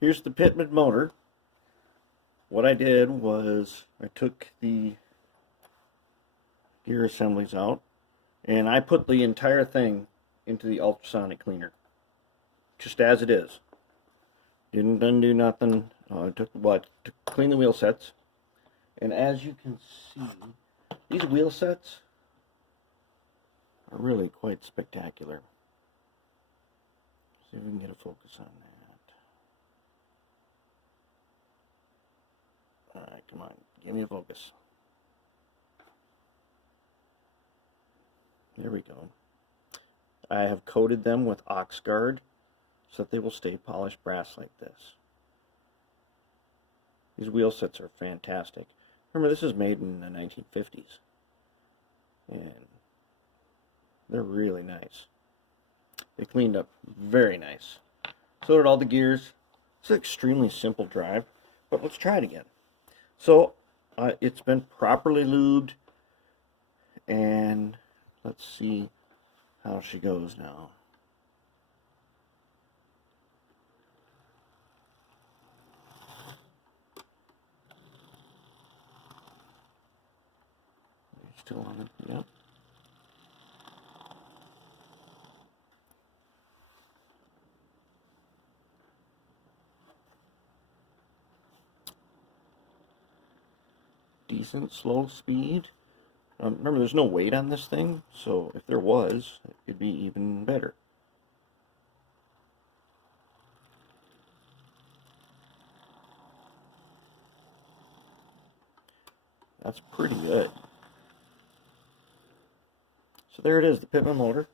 here's the Pittman motor. What I did was I took the gear assemblies out and I put the entire thing into the ultrasonic cleaner, just as it is. Didn't undo nothing. I took to clean the wheel sets, and as you can see, these wheel sets are really quite spectacular. See if we can get a focus on that. Alright, come on, give me a focus. There we go. I have coated them with Oxguard so that they will stay polished brass like this. These wheel sets are fantastic. Remember, this is made in the 1950s. And they're really nice. They cleaned up very nice. So did all the gears. It's an extremely simple drive, but let's try it again. So it's been properly lubed, and let's see how she goes now. Still on it, yep. Decent slow speed. Remember, there's no weight on this thing, so if there was, it'd be even better. That's pretty good. So there it is, the Pittman motor.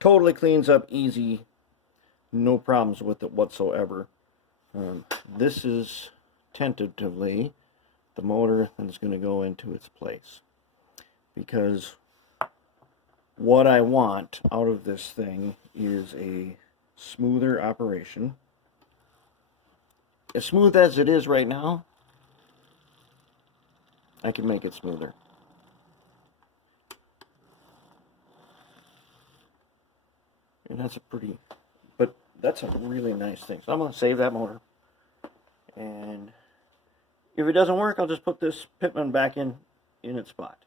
Totally cleans up easy. No problems with it whatsoever. This is tentatively the motor that's going to go into its place. Because what I want out of this thing is a smoother operation. As smooth as it is right now, I can make it smoother. And that's that's a really nice thing. So I'm going to save that motor. And if it doesn't work, I'll just put this Pittman back in its spot.